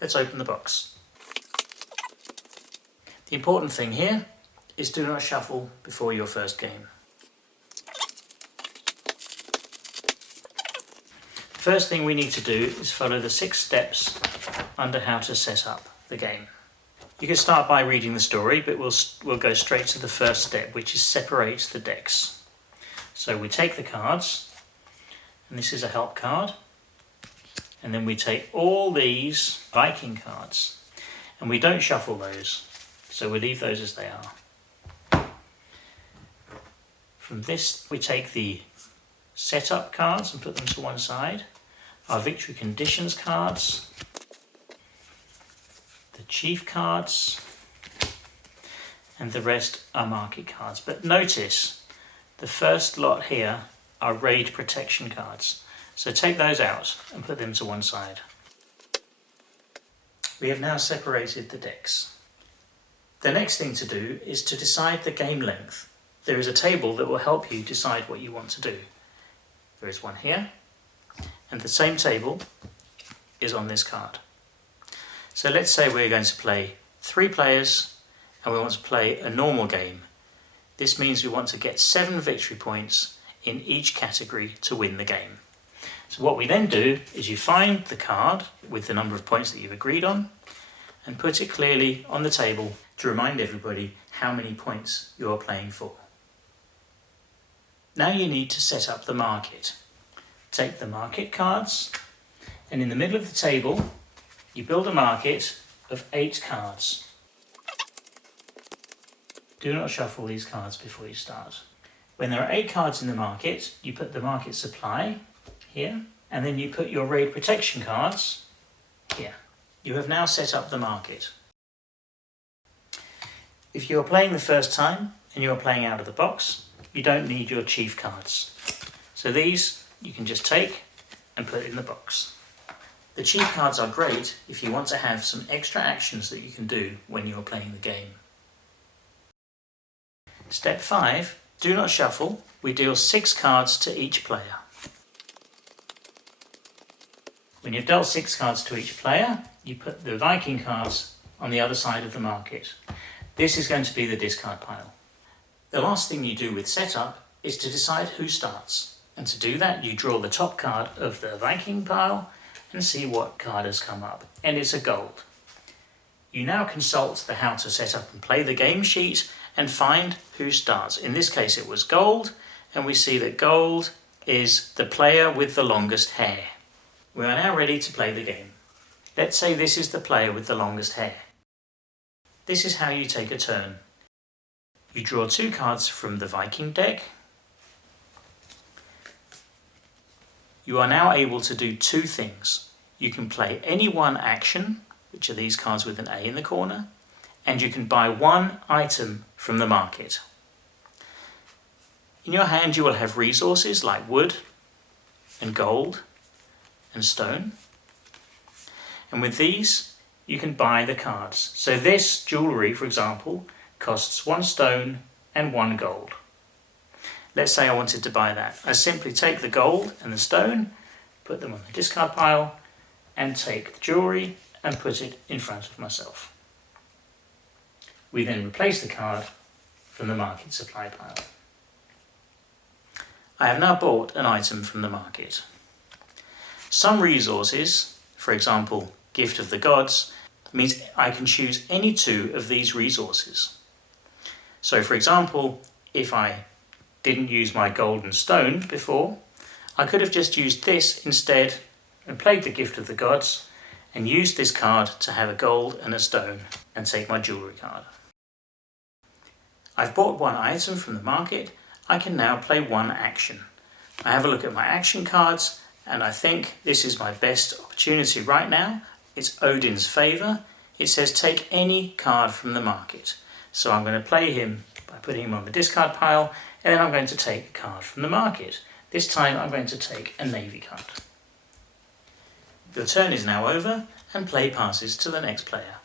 Let's open the box. The important thing here is do not shuffle before your first game. The first thing we need to do is follow the 6 steps under how to set up the game. You can start by reading the story, but we'll go straight to the first step, which is separate the decks. So we take the cards, and this is a help card, and then we take all these Viking cards, and we don't shuffle those, so we leave those as they are. From this we take the setup cards and put them to one side, our victory conditions cards, the chief cards, and the rest are market cards. But notice the first lot here are raid protection cards, so take those out and put them to one side. We have now separated the decks. The next thing to do is to decide the game length. There is a table that will help you decide what you want to do. There is one here, and the same table is on this card. So let's say we're going to play 3 players and we want to play a normal game. This means we want to get 7 victory points in each category to win the game. So what we then do is you find the card with the number of points that you've agreed on and put it clearly on the table to remind everybody how many points you're playing for. Now you need to set up the market. Take the market cards, and in the middle of the table you build a market of 8 cards. Do not shuffle these cards before you start. When there are 8 cards in the market, you put the market supply here, and then you put your raid protection cards here. You have now set up the market. If you are playing the first time and you are playing out of the box, you don't need your chief cards. So these you can just take and put in the box. The chief cards are great if you want to have some extra actions that you can do when you are playing the game. Step 5, do not shuffle. We deal 6 cards to each player. When you've dealt 6 cards to each player, you put the Viking cards on the other side of the market. This is going to be the discard pile. The last thing you do with setup is to decide who starts. And to do that, you draw the top card of the Viking pile and see what card has come up. And it's a gold. You now consult the how to set up and play the game sheet and find who starts. In this case it was gold, and we see that gold is the player with the longest hair. We are now ready to play the game. Let's say this is the player with the longest hair. This is how you take a turn. You draw 2 cards from the Viking deck. You are now able to do 2 things. You can play any one action, which are these cards with an A in the corner, and you can buy 1 item from the market. In your hand you will have resources like wood and gold and stone, and with these you can buy the cards. So this jewellery, for example, costs 1 stone and 1 gold. Let's say I wanted to buy that. I simply take the gold and the stone, put them on the discard pile, and take the jewellery and put it in front of myself. We then replace the card from the market supply pile. I have now bought an item from the market. Some resources, for example, Gift of the Gods, means I can choose any 2 of these resources. So for example, if I didn't use my gold and stone before, I could have just used this instead and played the Gift of the Gods and used this card to have a gold and a stone and take my jewellery card. I've bought 1 item from the market. I can now play 1 action. I have a look at my action cards and I think this is my best opportunity right now. It's Odin's favour. It says take any card from the market. So I'm going to play him by putting him on the discard pile, and then I'm going to take a card from the market. This time I'm going to take a navy card. Your turn is now over and play passes to the next player.